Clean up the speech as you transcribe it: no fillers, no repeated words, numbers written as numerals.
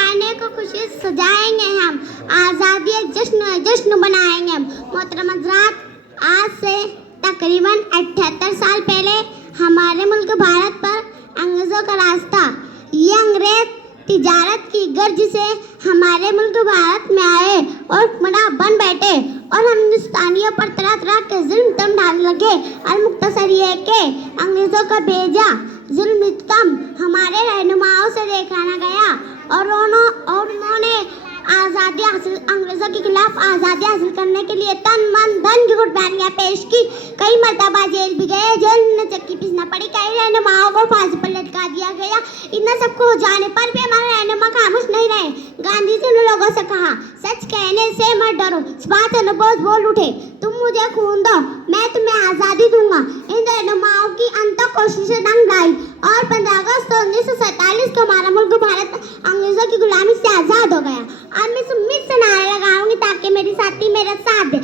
पाने को खुशी सजाएंगे हम, आज़ादी एक जश्न बनाएंगे हम। मोहतरम हज़रात, आज से तकरीबन 78 साल पहले हमारे मुल्क भारत पर अंग्रेज़ों का राज था। ये अंग्रेज़ तिजारत की गर्ज से हमारे मुल्क भारत में आए और हुक्मरान बन बैठे और हम हिंदुस्तानियों पर तरह तरह के जुल्म तम ढालने लगे। अलमुख्तसर ये कि अंग्रेज़ों का भेजा जुल्म तम हमारे रहनुमाओं से देखा न गया और उन्होंने आज़ादी हासिल अंग्रेज़ों के खिलाफ आज़ादी हासिल करने के लिए तन मन धन की कुर्बानियाँ पेश की। कई मरतबा जेल भी गए, जेल में चक्की पीसना पड़ी, कई रहनुमाओं को फांसी पर लटका दिया गया। इन सबको हो जाने पर भी हमारे रहनुमा खामोश नहीं रहे। गांधी जी ने लोगों से कहा, सच कहने से मत डरो। बात अनुबोध बोल उठे, तुम मुझे खून दो, मैं तुम्हें आज़ादी दूंगा। इन रहनुमाओं की अंतः कोशिशें रंग लाई और 15 अगस्त 1947 को हमारा मुल्क भारत अंग्रेज़ों की गुलामी से आज़ाद हो गया। और मैं उम्मीद से नारे लगाऊंगी ताकि मेरी साथी मेरा साथ दे।